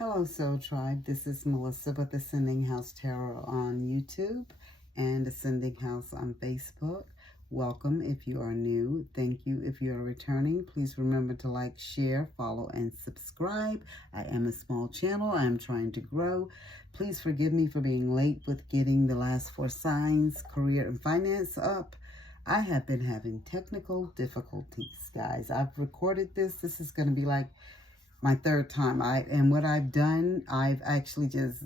Hello, Soul Tribe. This is Melissa with Ascending House Tarot on YouTube and Ascending House on Facebook. Welcome if you are new. Thank you if you are returning. Please remember to like, share, follow, and subscribe. I am a small channel. I am trying to grow. Please forgive me for being late with getting the last 4 signs, career and finance up. I have been having technical difficulties, guys. I've recorded this. This is going to be like my 3rd time. And what I've done, I've actually just,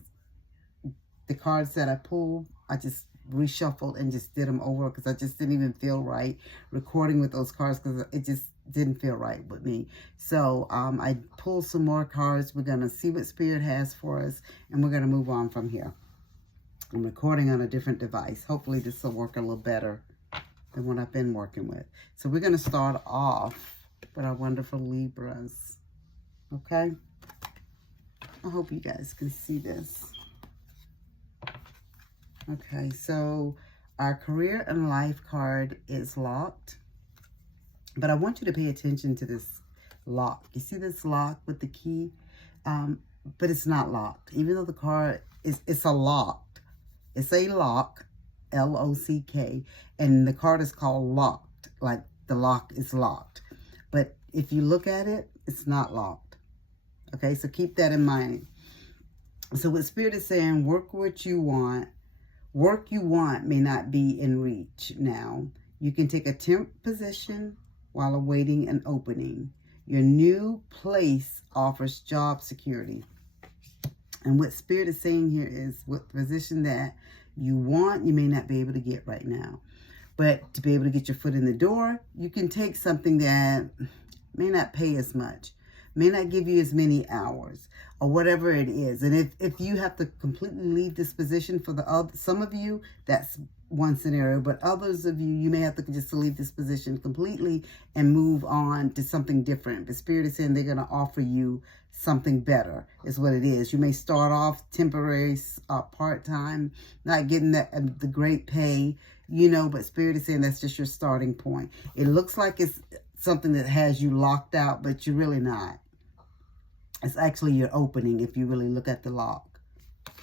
the cards that I pulled, I just reshuffled and just did them over because I just didn't even feel right recording with those cards because it just didn't feel right with me. So I pulled some more cards. We're going to see what Spirit has for us, and we're going to move on from here. I'm recording on a different device. Hopefully this will work a little better than what I've been working with. So we're going to start off with our wonderful Libras. Okay, I hope you guys can see this. Okay, so our career and life card is locked, but I want you to pay attention to this lock. You see this lock with the key, but it's not locked. Even though the card it's a locked. It's a lock, L-O-C-K, and the card is called locked, like the lock is locked. But if you look at it, it's not locked. Okay, so keep that in mind. So what Spirit is saying, work what you want. Work you want may not be in reach now. You can take a temp position while awaiting an opening. Your new place offers job security. And what Spirit is saying here is what position that you want, you may not be able to get right now. But to be able to get your foot in the door, you can take something that may not pay as much, may not give you as many hours, or whatever it is. And if you have to completely leave this position, for the other, some of you, that's one scenario, but others of you, you may have to just leave this position completely and move on to something different. But Spirit is saying they're going to offer you something better, is what it is. You may start off temporary, part-time, not getting the great pay, you know, but Spirit is saying that's just your starting point. It looks like it's something that has you locked out, but you're really not. It's actually your opening if you really look at the lock,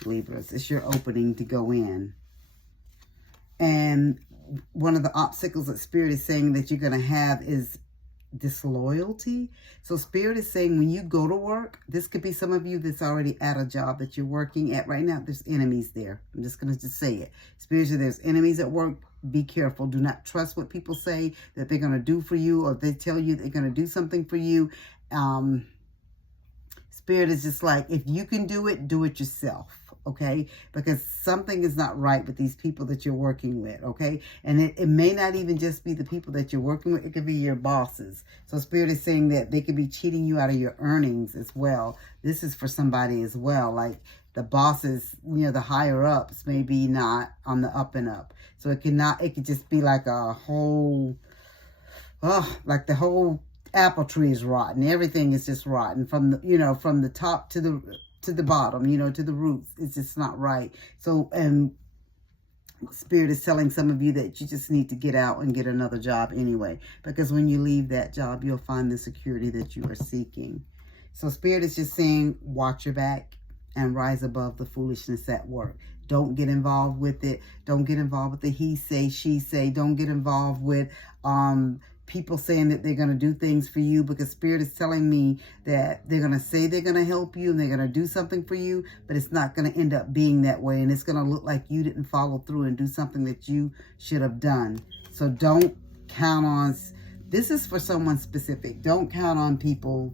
Libras. It's your opening to go in. And one of the obstacles that Spirit is saying that you're going to have is disloyalty. So Spirit is saying when you go to work, this could be some of you that's already at a job that you're working at right now. There's enemies there. I'm just going to just say it. Spirit says there's enemies at work. Be careful. Do not trust what people say that they're going to do for you, or they tell you they're going to do something for you. Spirit is just like, if you can do it yourself, okay? Because something is not right with these people that you're working with, okay? And it may not even just be the people that you're working with. It could be your bosses. So Spirit is saying that they could be cheating you out of your earnings as well. This is for somebody as well. Like the bosses, you know, the higher ups may be not on the up and up. So it could just be like a whole, like the whole apple tree is rotten. Everything is just rotten from the, you know, from the top to the bottom, you know, to the roots. It's just not right. So, and Spirit is telling some of you that you just need to get out and get another job anyway, because when you leave that job, you'll find the security that you are seeking. So Spirit is just saying, watch your back and rise above the foolishness at work. Don't get involved with it. Don't get involved with the he say, she say. Don't get involved with people saying that they're going to do things for you, because Spirit is telling me that they're going to say they're going to help you and they're going to do something for you, but it's not going to end up being that way. And it's going to look like you didn't follow through and do something that you should have done. So don't count on, this is for someone specific. Don't count on people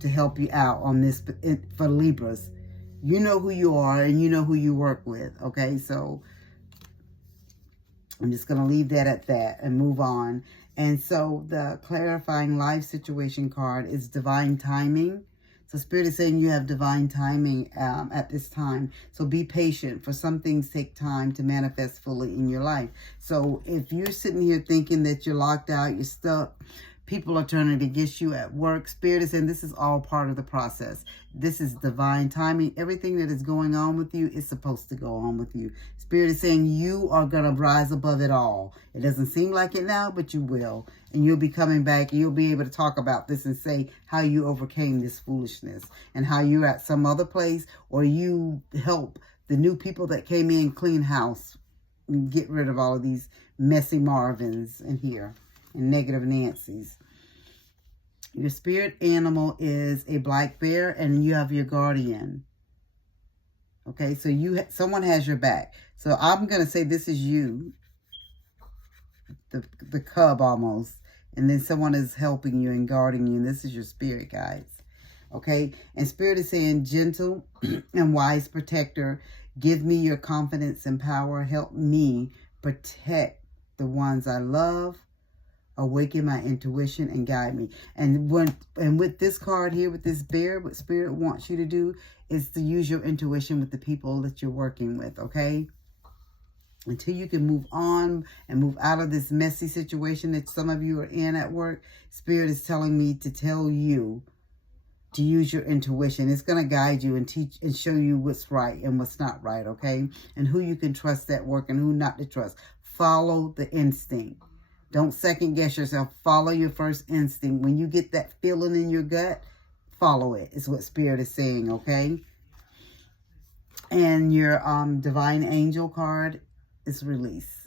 to help you out on this for Libras. You know who you are and you know who you work with, okay? So I'm just going to leave that at that and move on. And so the clarifying life situation card is divine timing. So Spirit is saying you have divine timing at this time. So be patient, for some things take time to manifest fully in your life. So if you're sitting here thinking that you're locked out, you're stuck, People are turning against you at work. Spirit is saying this is all part of the process. This is divine timing. Everything that is going on with you is supposed to go on with you. Spirit is saying you are going to rise above it all. It doesn't seem like it now, but you will. And you'll be coming back. And you'll be able to talk about this and say how you overcame this foolishness. And how you're at some other place. Or you help the new people that came in clean house. And get rid of all of these messy Marvins in here. And negative Nancy's. Your spirit animal is a black bear, and you have your guardian. Okay, so someone has your back. So I'm going to say this is you, the cub almost. And then someone is helping you and guarding you. And this is your spirit, guys. Okay, and spirit is saying, gentle and wise protector, give me your confidence and power. Help me protect the ones I love. Awaken my intuition and guide me. And with this card here, with this bear, what spirit wants you to do is to use your intuition with the people that you're working with, okay? Until you can move on and move out of this messy situation that some of you are in at work, spirit is telling me to tell you to use your intuition. It's going to guide you and teach and show you what's right and what's not right, okay? And who you can trust at work and who not to trust. Follow the instinct. Don't second guess yourself. Follow your first instinct. When you get that feeling in your gut, follow it. Is what spirit is saying, okay? And your divine angel card is release.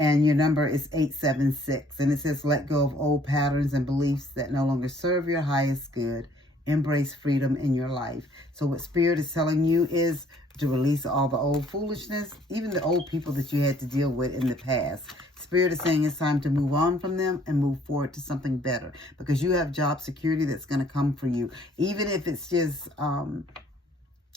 And your number is 876. And it says, let go of old patterns and beliefs that no longer serve your highest good. Embrace freedom in your life. So what spirit is telling you is to release all the old foolishness, even the old people that you had to deal with in the past. Spirit is saying it's time to move on from them and move forward to something better. Because you have job security that's going to come for you. Even if it's just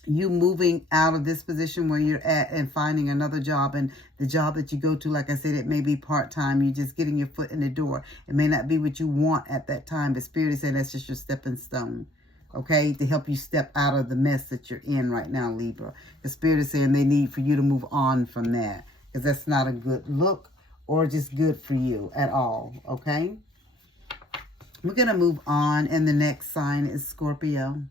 you moving out of this position where you're at and finding another job. And the job that you go to, like I said, it may be part-time. You're just getting your foot in the door. It may not be what you want at that time. But spirit is saying that's just your stepping stone. Okay, to help you step out of the mess that you're in right now, Libra. The spirit is saying they need for you to move on from that. Because that's not a good look or just good for you at all. Okay? We're going to move on. And the next sign is Scorpio.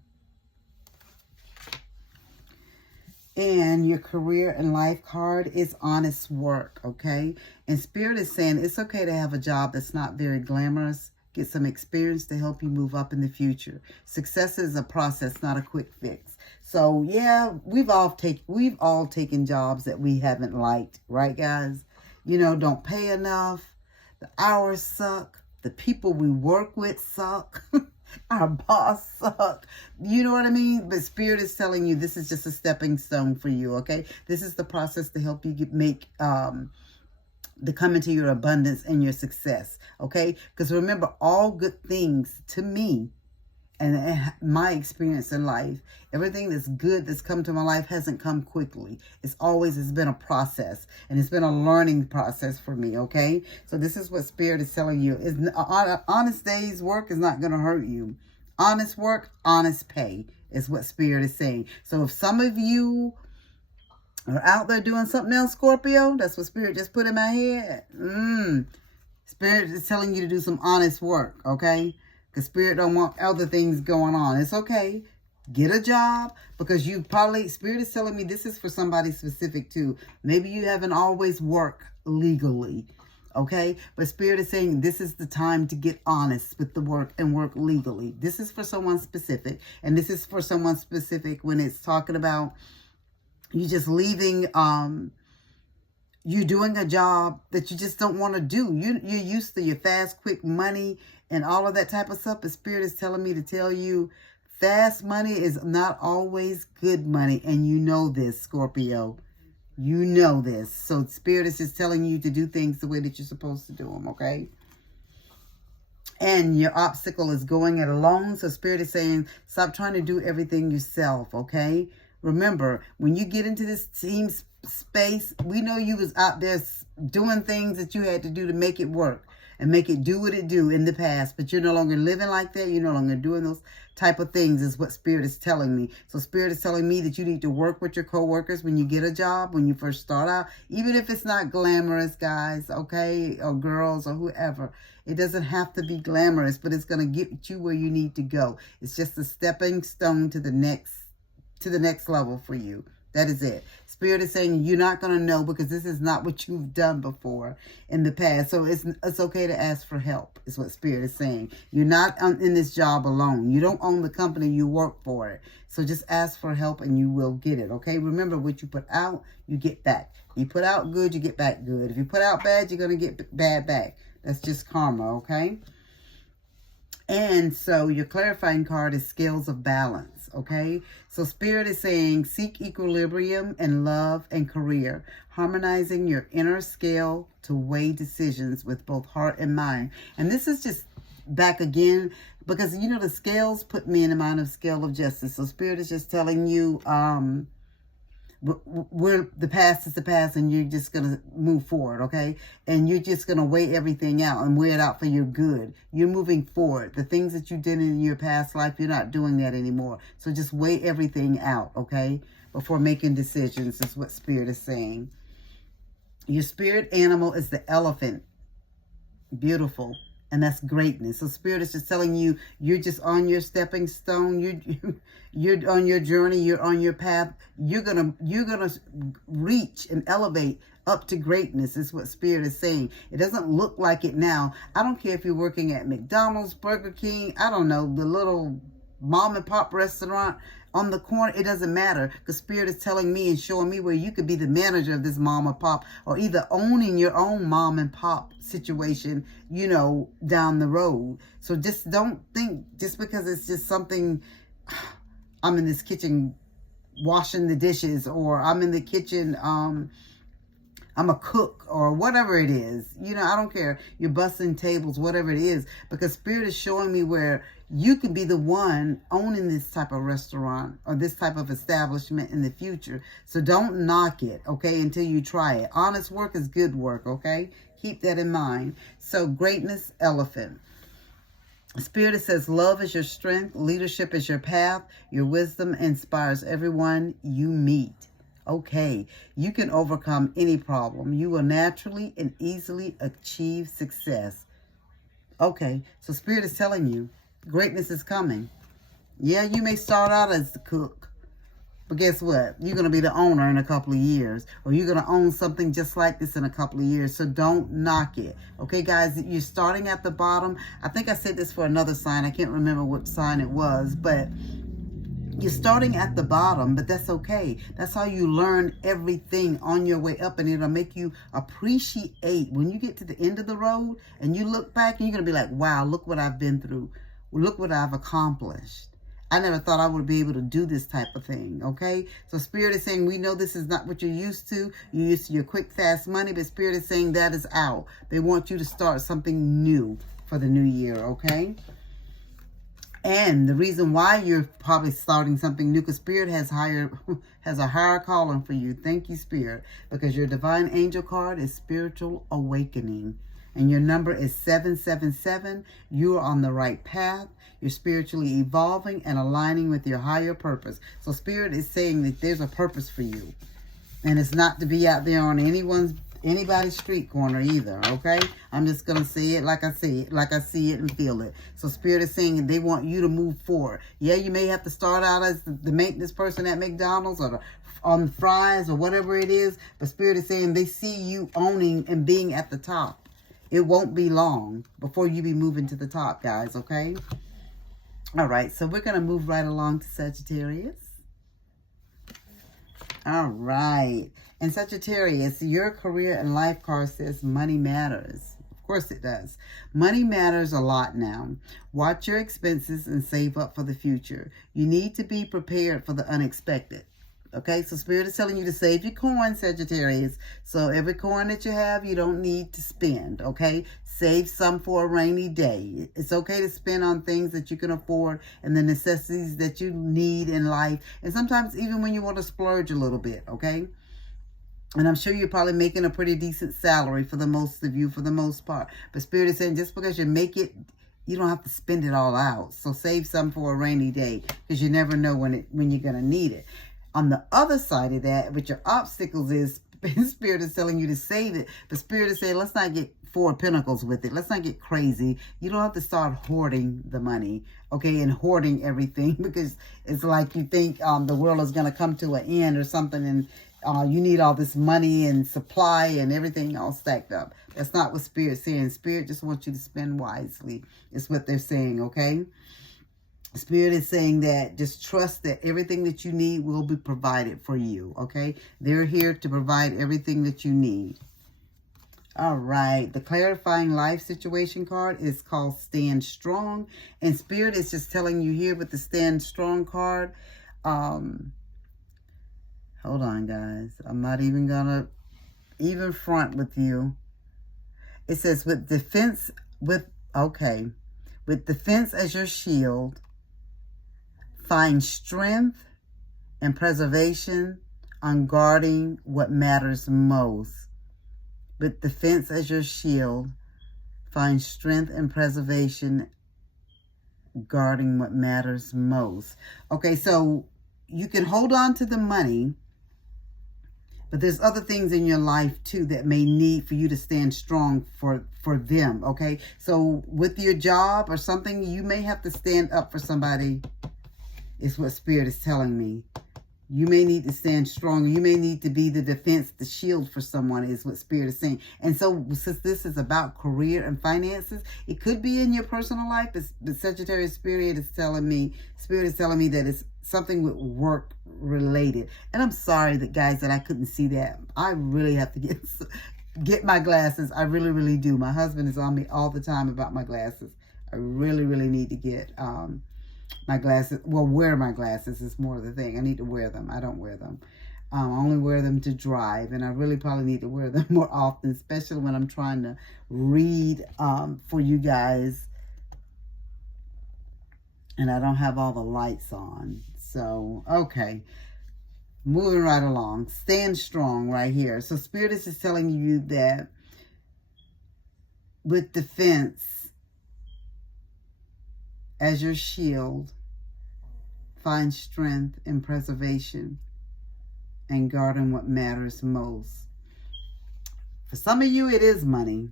And your career and life card is honest work. Okay? And spirit is saying it's okay to have a job that's not very glamorous. Get some experience to help you move up in the future. Success is a process, not a quick fix. So, yeah, we've all taken jobs that we haven't liked, right, guys? You know, don't pay enough. The hours suck. The people we work with suck. Our boss suck. You know what I mean? But spirit is telling you this is just a stepping stone for you, okay? This is the process to help you to come into your abundance and your success, okay? Because remember, all good things to me and my experience in life, everything that's good that's come to my life hasn't come quickly. It's been a process, and it's been a learning process for me, okay? So this is what spirit is telling you. Honest day's work is not going to hurt you. Honest work, honest pay is what spirit is saying. So if some of you are out there doing something else, Scorpio, that's what spirit just put in my head. Spirit is telling you to do some honest work, okay? Because spirit don't want other things going on. It's okay. Get a job, because spirit is telling me this is for somebody specific too. Maybe you haven't always worked legally, okay? But spirit is saying this is the time to get honest with the work and work legally. This is for someone specific. And this is for someone specific when it's talking about you just leaving, you doing a job that you just don't want to do. You're used to your fast, quick money and all of that type of stuff. But spirit is telling me to tell you fast money is not always good money. And you know this, Scorpio. You know this. So spirit is just telling you to do things the way that you're supposed to do them, okay? And your obstacle is going it alone. So spirit is saying stop trying to do everything yourself, okay? Remember, when you get into this team space, we know you was out there doing things that you had to do to make it work. and make it do what it do in the past. But you're no longer living like that. You're no longer doing those type of things is what Spirit is telling me. So Spirit is telling me that you need to work with your coworkers when you get a job, when you first start out, even if it's not glamorous, guys, okay, or girls or whoever. It doesn't have to be glamorous, but it's going to get you where you need to go. It's just a stepping stone to the next level for you. That is it. Spirit is saying you're not going to know because this is not what you've done before in the past. So it's okay to ask for help is what Spirit is saying. You're not in this job alone. You don't own the company. You work for it. So just ask for help and you will get it. Okay. Remember, what you put out, you get back. You put out good, you get back good. If you put out bad, you're going to get bad back. That's just karma. Okay. And so your clarifying card is scales of balance, okay? So Spirit is saying seek equilibrium in love and career, harmonizing your inner scale to weigh decisions with both heart and mind. And this is just back again because, you know, the scales put me in the mind of scale of justice. So Spirit is just telling you the past is the past and you're just going to move forward, okay? And you're just going to weigh everything out and weigh it out for your good. You're moving forward. The things that you did in your past life, you're not doing that anymore. So just weigh everything out, okay? Before making decisions is what Spirit is saying. Your spirit animal is the elephant. Beautiful. And that's greatness. So Spirit is just telling you, you're just on your stepping stone. You're on your journey. You're on your path. You're gonna reach and elevate up to greatness is what Spirit is saying. It doesn't look like it now. I don't care if you're working at McDonald's, Burger King, I don't know, the little mom and pop restaurant on the corner. It doesn't matter because Spirit is telling me and showing me where you could be the manager of this mom and pop or either owning your own mom and pop situation, you know, down the road. So just don't think just because it's just something, I'm in this kitchen washing the dishes or I'm in the kitchen, I'm a cook or whatever it is. You know, I don't care. You're busting tables, whatever it is, because Spirit is showing me where you could be the one owning this type of restaurant or this type of establishment in the future. So don't knock it, okay, until you try it. Honest work is good work, okay? Keep that in mind. So greatness, elephant. Spirit says love is your strength. Leadership is your path. Your wisdom inspires everyone you meet. Okay, you can overcome any problem. You will naturally and easily achieve success. Okay, so Spirit is telling you greatness is coming. Yeah, you may start out as the cook, but guess what? You're going to be the owner in a couple of years, or you're going to own something just like this in a couple of years. So don't knock it. Okay, guys, you're starting at the bottom. I think I said this for another sign. I can't remember what sign it was, but you're starting at the bottom, but that's okay. That's how you learn everything on your way up, and it'll make you appreciate when you get to the end of the road and you look back and you're going to be like, wow, look what I've been through. Look what I've accomplished. I never thought I would be able to do this type of thing, okay? So Spirit is saying, we know this is not what you're used to. You're used to your quick, fast money, but Spirit is saying that is out. They want you to start something new for the new year, okay? And the reason why you're probably starting something new, because Spirit has a higher calling for you. Thank you, Spirit, because your divine angel card is spiritual awakening. And your number is 777. You are on the right path. You're spiritually evolving and aligning with your higher purpose. So Spirit is saying that there's a purpose for you. And it's not to be out there on anybody's street corner either, okay? I'm just going to say it like I see it and feel it. So Spirit is saying they want you to move forward. Yeah, you may have to start out as the maintenance person at McDonald's or on fries or whatever it is, but Spirit is saying they see you owning and being at the top. It won't be long before you be moving to the top, guys, okay? All right, so we're going to move right along to Sagittarius. All right. And Sagittarius, your career and life card says money matters. Of course it does. Money matters a lot now. Watch your expenses and save up for the future. You need to be prepared for the unexpected. Okay, so Spirit is telling you to save your coin, Sagittarius. So every coin that you have, you don't need to spend, okay? Save some for a rainy day. It's okay to spend on things that you can afford and the necessities that you need in life. And sometimes even when you want to splurge a little bit, okay? And I'm sure you're probably making a pretty decent salary for the most of you, for the most part. But Spirit is saying just because you make it, you don't have to spend it all out. So save some for a rainy day, because you never know when you're going to need it. On the other side of that, with your obstacles is, Spirit is telling you to save it. But Spirit is saying, let's not get Four of Pentacles with it. Let's not get crazy. You don't have to start hoarding the money, okay, and hoarding everything, because it's like you think the world is going to come to an end or something, and you need all this money and supply and everything all stacked up. That's not what Spirit's saying. Spirit just wants you to spend wisely. Is what they're saying, okay? Spirit is saying that just trust that everything that you need will be provided for you, okay? They're here to provide everything that you need. All right, the clarifying life situation card is called Stand Strong. And Spirit is just telling you here with the Stand Strong card. Hold on, guys. I'm not even going to front with you. It says with defense as your shield, find strength and preservation on guarding what matters most. With defense as your shield, find strength and preservation guarding what matters most. Okay, so you can hold on to the money, but there's other things in your life too that may need for you to stand strong for them, okay? So with your job or something, you may have to stand up for somebody, is what Spirit is telling me. You may need to stand strong. You may need to be the defense, the shield for someone, is what Spirit is saying. And so since this is about career and finances, it could be in your personal life, but Sagittarius Spirit is telling me that it's something with work related. And I'm sorry that, guys, that I couldn't see that. I really have to get my glasses. I really, really do. My husband is on me all the time about my glasses. I really, really need to get my glasses. Well, wear my glasses is more the thing. I need to wear them. I don't wear them. I only wear them to drive, and I really probably need to wear them more often, especially when I'm trying to read for you guys, and I don't have all the lights on. So, okay. Moving right along. Stand strong right here. So Spirit is just telling you that with defense as your shield, find strength and preservation and guarding what matters most. For some of you, it is money.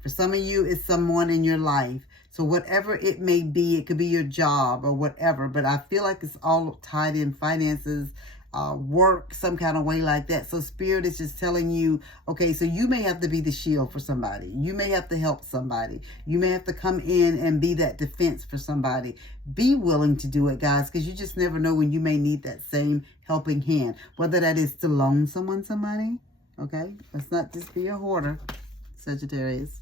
For some of you, it's someone in your life. So whatever it may be, it could be your job or whatever, but I feel like it's all tied in finances, work, some kind of way like that. So Spirit is just telling you, okay, so you may have to be the shield for somebody. You may have to help somebody. You may have to come in and be that defense for somebody. Be willing to do it, guys, because you just never know when you may need that same helping hand, whether that is to loan someone some money. Okay, let's not just be a hoarder, Sagittarius.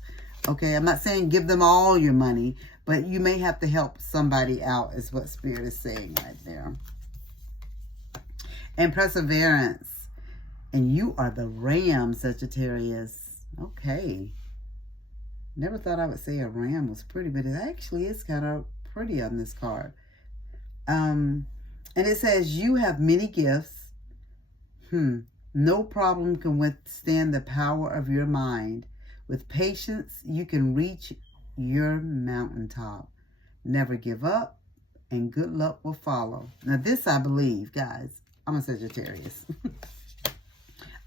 Okay, I'm not saying give them all your money, but you may have to help somebody out, is what Spirit is saying right there. And perseverance. And you are the ram, Sagittarius. Okay. Never thought I would say a ram was pretty, but it actually is kind of pretty on this card. And it says, you have many gifts. No problem can withstand the power of your mind. With patience, you can reach your mountaintop. Never give up, and good luck will follow. Now this I believe, guys. I'm a Sagittarius.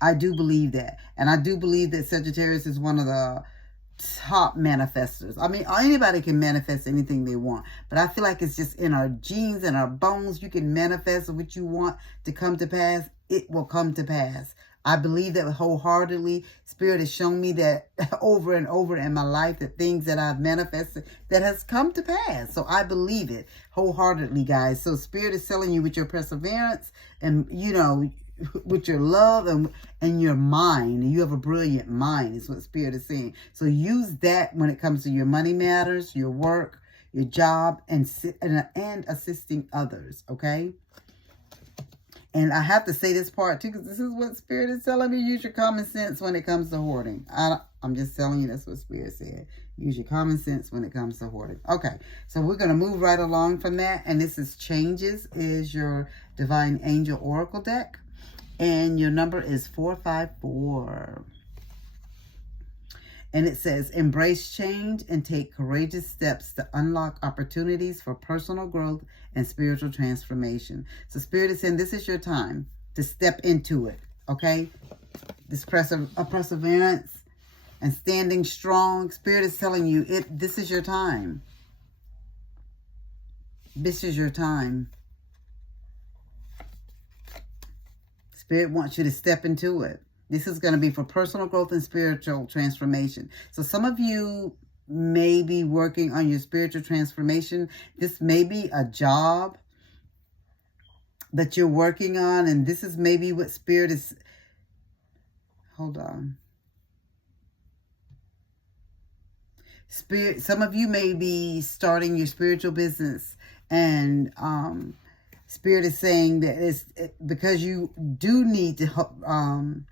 I do believe that. And I do believe that Sagittarius is one of the top manifestors. I mean, anybody can manifest anything they want. But I feel like it's just in our genes and our bones. You can manifest what you want to come to pass. It will come to pass. I believe that wholeheartedly. Spirit has shown me that over and over in my life, that things that I've manifested that has come to pass. So I believe it wholeheartedly, guys. So Spirit is telling you with your perseverance and, you know, with your love and your mind. You have a brilliant mind is what Spirit is saying. So use that when it comes to your money matters, your work, your job, and assisting others, okay? And I have to say this part too, because this is what Spirit is telling me. Use your common sense when it comes to hoarding. I'm just telling you that's what Spirit said. Use your common sense when it comes to hoarding. Okay, so we're going to move right along from that. And this is Changes, is your Divine Angel Oracle deck. And your number is 454. And it says, embrace change and take courageous steps to unlock opportunities for personal growth and spiritual transformation. So Spirit is saying this is your time to step into it, okay? This perseverance and standing strong. Spirit is telling you, this is your time. This is your time. Spirit wants you to step into it. This is going to be for personal growth and spiritual transformation. So some of you may be working on your spiritual transformation. This may be a job that you're working on. And this is maybe what Spirit is... Hold on. Spirit, some of you may be starting your spiritual business. And Spirit is saying that it's because you do need to...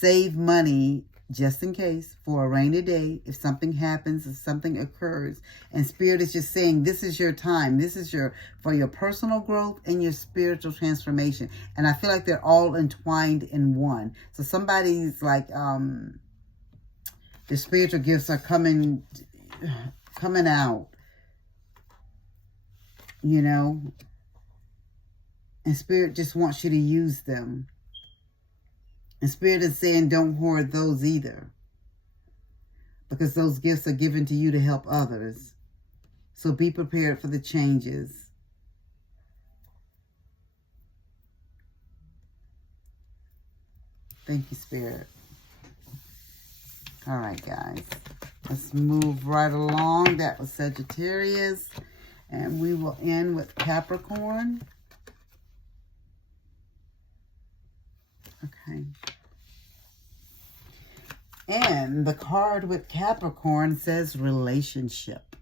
save money just in case for a rainy day, if something happens, if something occurs. And Spirit is just saying, this is your time. This is for your personal growth and your spiritual transformation. And I feel like they're all entwined in one. So somebody's like, the spiritual gifts are coming out, you know, and Spirit just wants you to use them. And Spirit is saying don't hoard those either, because those gifts are given to you to help others. So be prepared for the changes. Thank you, Spirit. All right, guys. Let's move right along. That was Sagittarius. And we will end with Capricorn. Okay. And the card with Capricorn says relationship.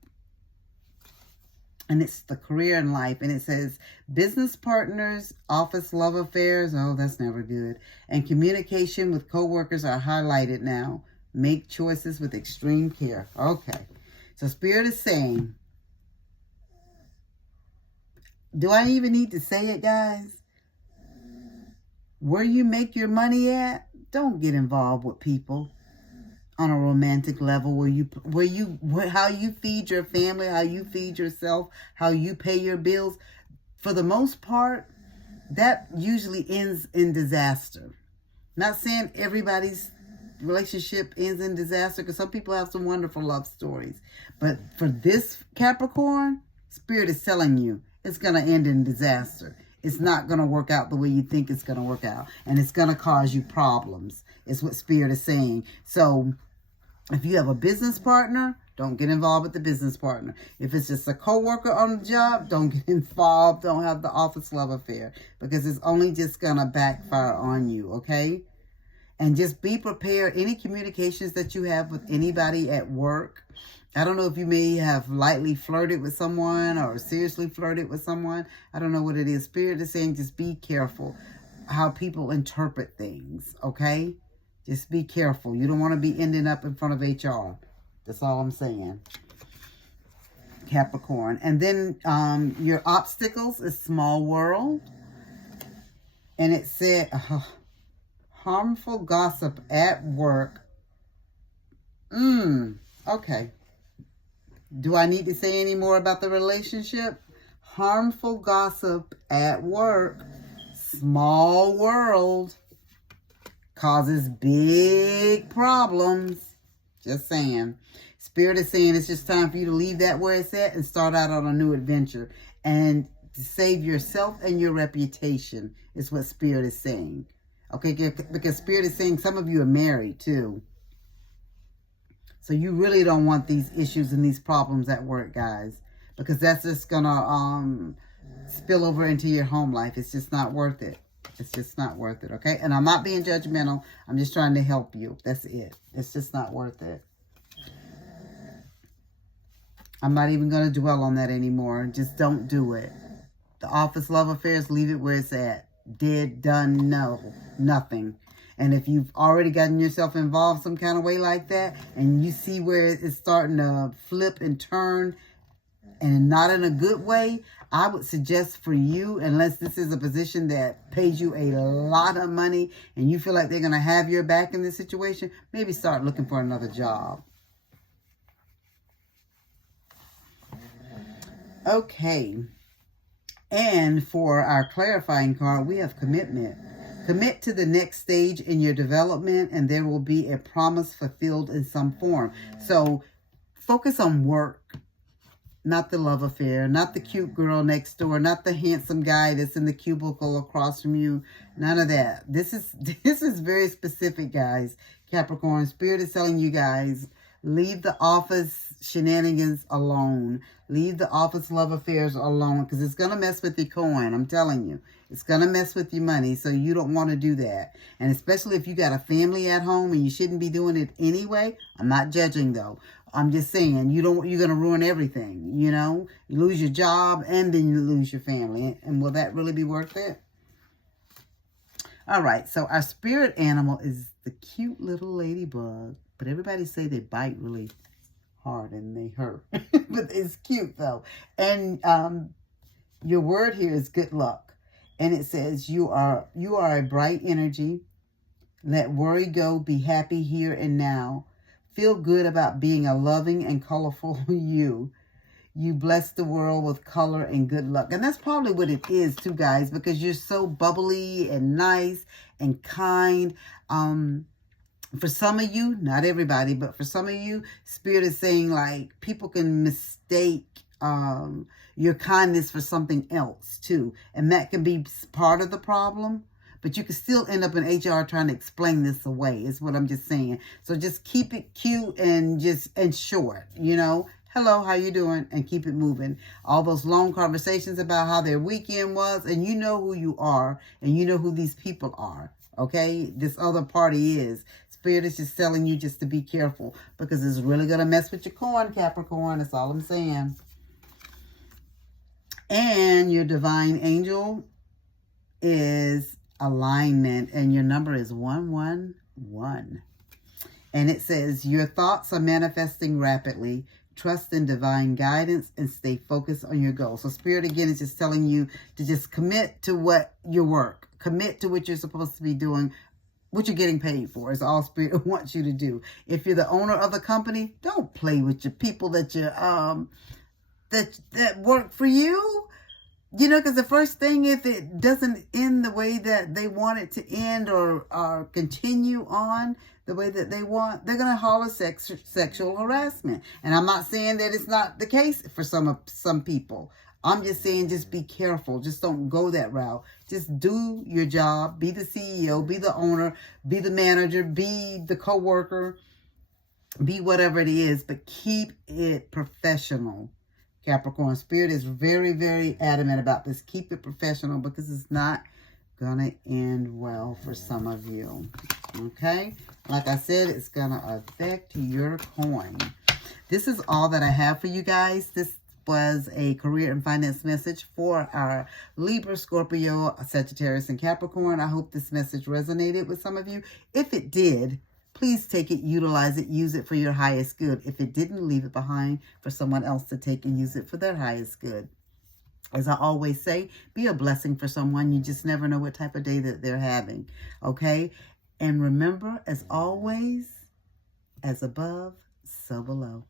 And it's the career and life. And it says business partners, office love affairs. Oh, that's never good. And communication with coworkers are highlighted now. Make choices with extreme care. Okay. So Spirit is saying, do I even need to say it, guys? Where you make your money at, don't get involved with people on a romantic level how you feed your family, how you feed yourself, how you pay your bills. For the most part, that usually ends in disaster. Not saying everybody's relationship ends in disaster, because some people have some wonderful love stories. But for this Capricorn, Spirit is telling you it's going to end in disaster. It's not going to work out the way you think it's going to work out. And it's going to cause you problems, is what Spirit is saying. So if you have a business partner, don't get involved with the business partner. If it's just a coworker on the job, don't get involved. Don't have the office love affair, because it's only just going to backfire on you, okay? And just be prepared. Any communications that you have with anybody at work, I don't know if you may have lightly flirted with someone or seriously flirted with someone. I don't know what it is. Spirit is saying just be careful how people interpret things, okay? Just be careful. You don't want to be ending up in front of HR. That's all I'm saying. Capricorn. And then your obstacles is small world. And it said harmful gossip at work. Okay. Do I need to say any more about the relationship? Harmful gossip at work, small world, causes big problems. Just saying. Spirit is saying it's just time for you to leave that where it's at and start out on a new adventure. And to save yourself and your reputation is what Spirit is saying. Okay, because Spirit is saying some of you are married too. So you really don't want these issues and these problems at work, guys, because that's just going to spill over into your home life. It's just not worth it. It's just not worth it, okay? And I'm not being judgmental. I'm just trying to help you. That's it. It's just not worth it. I'm not even going to dwell on that anymore. Just don't do it. The office love affairs, leave it where it's at. Dead, done, no, nothing. And if you've already gotten yourself involved some kind of way like that, and you see where it's starting to flip and turn, and not in a good way, I would suggest for you, unless this is a position that pays you a lot of money and you feel like they're going to have your back in this situation, maybe start looking for another job. Okay. And for our clarifying card, we have commitment. Commit to the next stage in your development, and there will be a promise fulfilled in some form. So focus on work. Not the love affair, not the cute girl next door, not the handsome guy that's in the cubicle across from you. None of that. This is very specific, guys. Capricorn, Spirit is telling you guys, leave the office shenanigans alone. Leave the office love affairs alone, because it's going to mess with your coin. I'm telling you. It's going to mess with your money, so you don't want to do that. And especially if you got a family at home and you shouldn't be doing it anyway. I'm not judging, though. I'm just saying, you're going to ruin everything, you know? You lose your job and then you lose your family. And will that really be worth it? All right, so our spirit animal is the cute little ladybug. But everybody say they bite really hard and they hurt. But it's cute, though. And your word here is good luck. And it says, you are a bright energy. Let worry go. Be happy here and now. Feel good about being a loving and colorful you. You bless the world with color and good luck. And that's probably what it is too, guys, because you're so bubbly and nice and kind. For some of you, not everybody, but for some of you, Spirit is saying, like, people can mistake your kindness for something else too. And that can be part of the problem. But you can still end up in HR trying to explain this away, is what I'm just saying. So just keep it cute and short, you know. Hello, how you doing? And keep it moving. All those long conversations about how their weekend was, and you know who you are, and you know who these people are, okay? This other party is. Spirit is just telling you just to be careful, because it's really going to mess with your coin, Capricorn. That's all I'm saying. And your divine angel is alignment, and your number is 111. And it says, your thoughts are manifesting rapidly. Trust in divine guidance and stay focused on your goals. So Spirit, again, is just telling you to just commit to what your work. Commit to what you're supposed to be doing, what you're getting paid for. Is all Spirit wants you to do. If you're the owner of the company, don't play with your people that you that work for you. You know, because the first thing, if it doesn't end the way that they want it to end, or continue on the way that they want, they're going to holler sexual harassment. And I'm not saying that it's not the case for some people. I'm just saying, just be careful. Just don't go that route. Just do your job. Be the CEO, be the owner, be the manager, be the co-worker, be whatever it is, but keep it professional. Capricorn, Spirit is very, very adamant about this. Keep it professional, because it's not going to end well for some of you. Okay? Like I said, it's going to affect your coin. This is all that I have for you guys. This was a career and finance message for our Libra, Scorpio, Sagittarius, and Capricorn. I hope this message resonated with some of you. If it did, please take it, utilize it, use it for your highest good. If it didn't, leave it behind for someone else to take and use it for their highest good. As I always say, be a blessing for someone. You just never know what type of day that they're having. Okay? And remember, as always, as above, so below.